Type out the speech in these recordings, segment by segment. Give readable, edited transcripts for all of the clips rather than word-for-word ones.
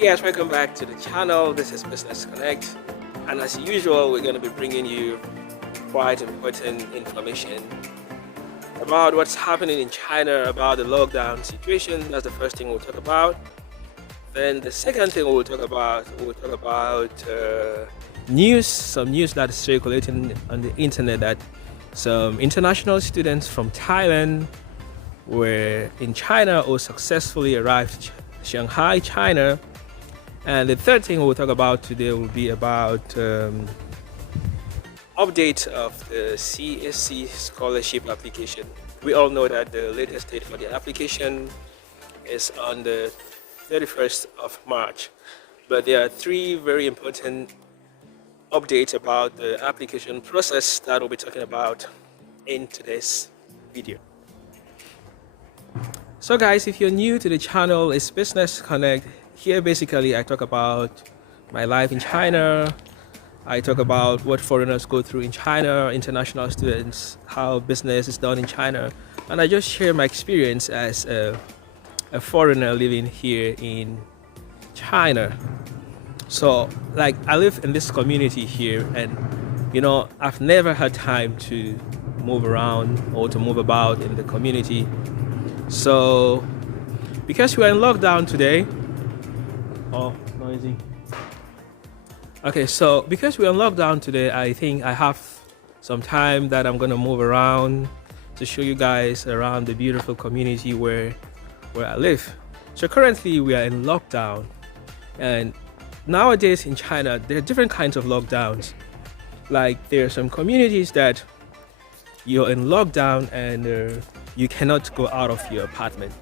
Hey guys, welcome back to the channel. This is Business Connect, and as usual, we're going to be bringing you quite important information about what's happening in China, about the lockdown situation. That's the first thing we'll talk about. Then the second thing we'll talk about news, some news that is circulating on the internet that some international students from Thailand were in China or successfully arrived Shanghai, China. And the third thing we'll talk about today will be about update of the CSC scholarship application. We all know that the latest date for the application is on the 31st of March. But there are three very important updates about the application process that we'll be talking about in today's video. So guys, if you're new to the channel, it's Business Connect. Here basically I talk about my life in China. I talk about what foreigners go through in China, international students, how business is done in China, and I just share my experience as a foreigner living here in China. So like I live in this community here, and I've never had time to move around or to move about in the community. So because we're in lockdown today, noisy. Okay, so because we're on lockdown today, I think I have some time that I'm gonna move around to show you guys around the beautiful community where I live. So currently we are in lockdown, and nowadays in China there are different kinds of lockdowns. Like there are some communities that you're in lockdown and you cannot go out of your apartment.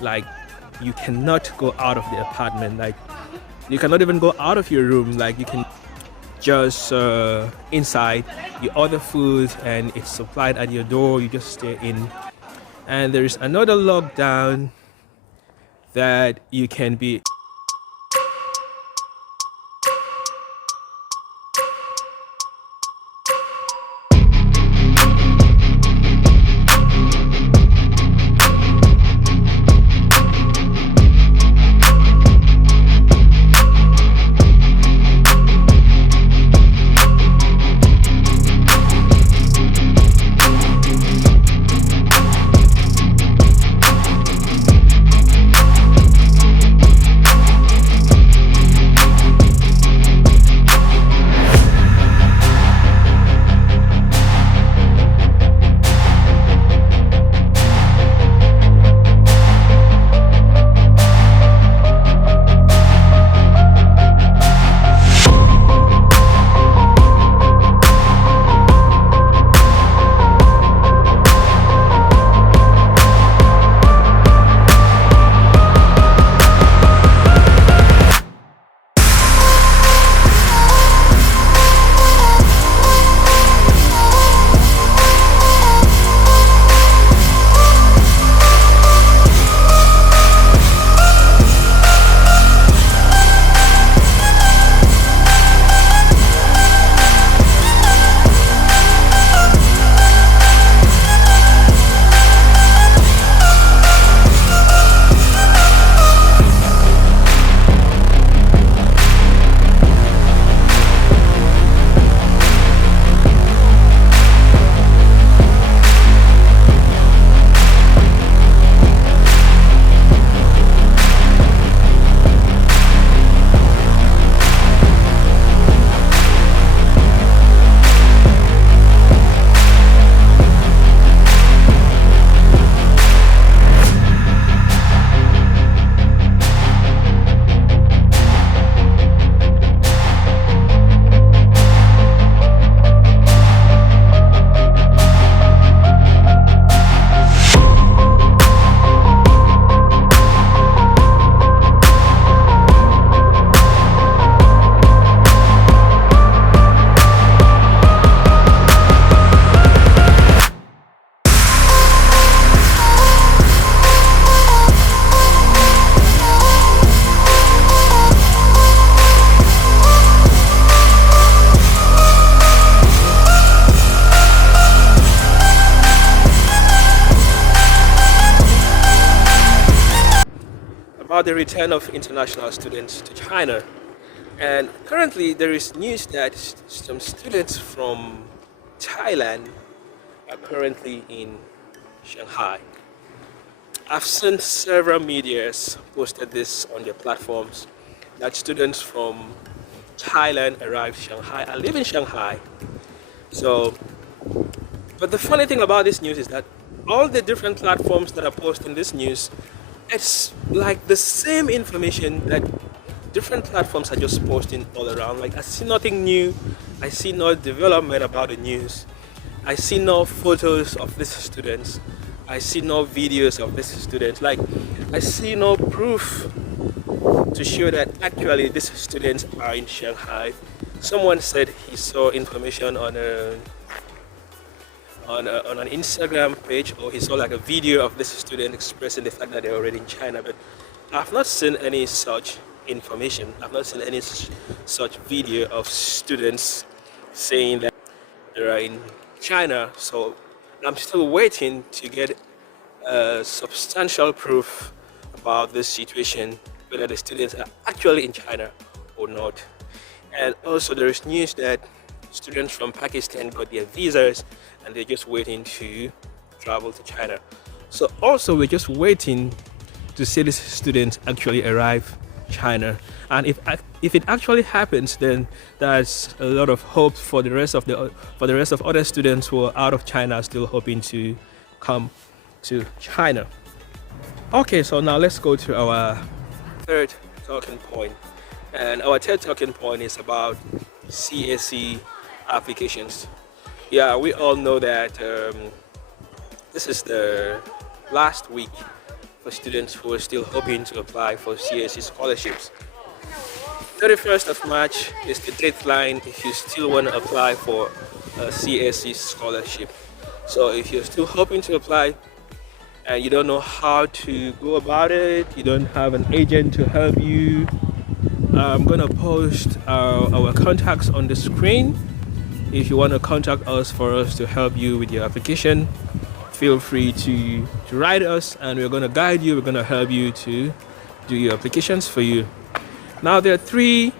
Like you cannot go out of the apartment. Like you cannot even go out of your room. Like you can just inside, you order food and it's supplied at your door, you just stay in. And there's another lockdown that you can be about the return of international students to China. And currently, there is news that some students from Thailand are currently in Shanghai. I've seen several medias posted this on their platforms that students from Thailand arrived in Shanghai and live in Shanghai. So, but the funny thing about this news is that all the different platforms that are posting this news, it's like the same information that different platforms are just posting all around. Like, I see nothing new, I see no development about the news, I see no photos of these students, I see no videos of these students. Like, I see no proof to show that actually these students are in Shanghai. Someone said he saw information on an Instagram page, or he saw like a video of this student expressing the fact that they're already in China, but I've not seen any such information. I've not seen any such video of students saying that they're in China. So I'm still waiting to get substantial proof about this situation, whether the students are actually in China or not. And also there is news that students from Pakistan got their visas and they're just waiting to travel to China. So also we're just waiting to see these students actually arrive China. And if it actually happens, then there's a lot of hope for the rest of other students who are out of China still hoping to come to China. Okay, so now let's go to our third talking point. And our third talking point is about CSC applications. Yeah, we all know that this is the last week for students who are still hoping to apply for CSC scholarships. 31st of March is the deadline if you still want to apply for a CSC scholarship. So if you're still hoping to apply and you don't know how to go about it, you don't have an agent to help you, I'm gonna post our contacts on the screen. If you want to contact us for us to help you with your application, feel free to write us and we're going to guide you, we're going to help you to do your applications for you. Now there are three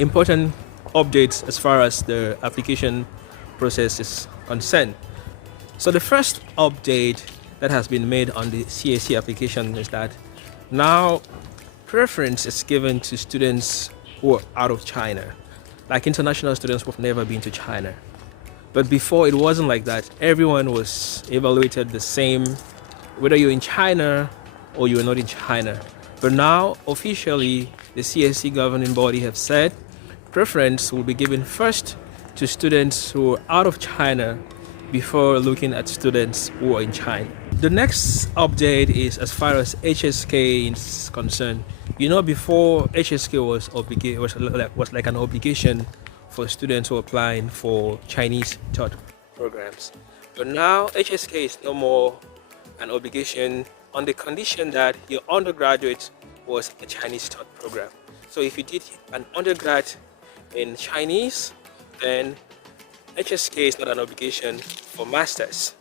important updates as far as the application process is concerned. So the first update that has been made on the CSC application is that now preference is given to students who are out of China, like international students who have never been to China. But before it wasn't like that. Everyone was evaluated the same, whether you're in China or you're not in China. But now officially the CSC governing body have said preference will be given first to students who are out of China before looking at students who are in China. The next update is as far as HSK is concerned. You know, before HSK was like an obligation for students who are applying for Chinese taught programs. But now HSK is no more an obligation on the condition that your undergraduate was a Chinese taught program. So if you did an undergrad in Chinese, then HSK is not an obligation for masters.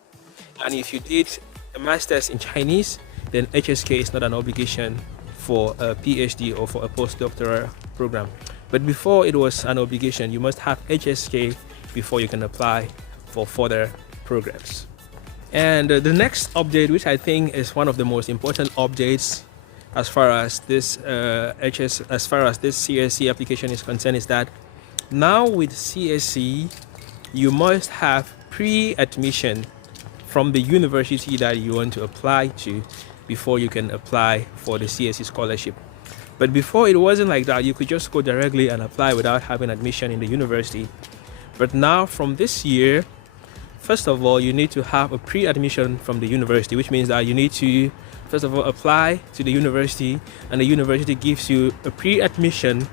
And if you did a master's in Chinese, then HSK is not an obligation for a PhD or for a postdoctoral program. But before it was an obligation, you must have HSK before you can apply for further programs. And the next update, which I think is one of the most important updates as far as this CSC application is concerned, is that now with CSC, you must have pre-admission from the university that you want to apply to before you can apply for the CSC scholarship. But before it wasn't like that. You could just go directly and apply without having admission in the university. But now from this year, first of all, you need to have a pre-admission from the university, which means that you need to first of all apply to the university, and the university gives you a pre-admission.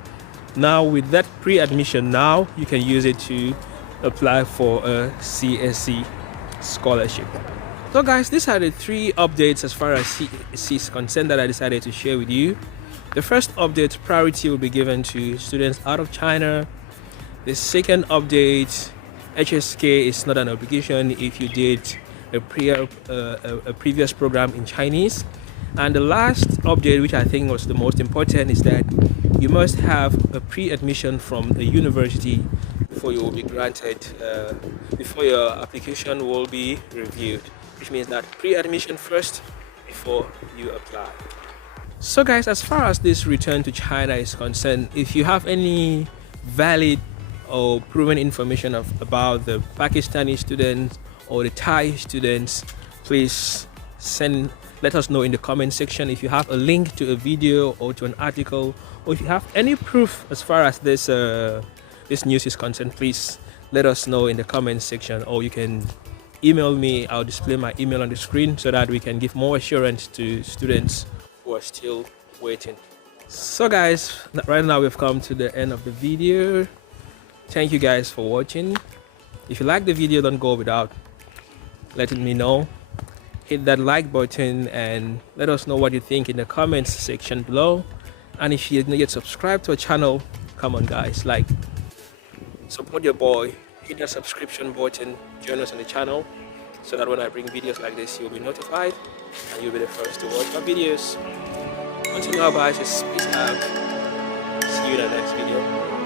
Now with that pre-admission, now you can use it to apply for a CSC scholarship. So guys, these are the three updates as far as CSC is concerned that I decided to share with you. The first update, priority will be given to students out of China. The second update, HSK is not an obligation if you did a previous program in Chinese. And the last update, which I think was the most important, is that you must have a pre-admission from a university before you will be granted, before your application will be reviewed, which means that pre-admission first before you apply. So guys, as far as this return to China is concerned, if you have any valid or proven information about the Pakistani students or the Thai students, please let us know in the comment section. If you have a link to a video or to an article, or if you have any proof as far as this news is concerned, please let us know in the comment section, or you can email me. I'll display my email on the screen so that we can give more assurance to students who are still waiting. So guys, right now we've come to the end of the video. Thank you guys for watching. If you like the video, don't go without letting me know. Hit that like button and let us know what you think in the comments section below. And if you're not yet subscribed to our channel, come on guys, like, support your boy, hit that subscription button, join us on the channel so that when I bring videos like this, you'll be notified and you'll be the first to watch my videos. Until now guys, it's peace out. See you in the next video.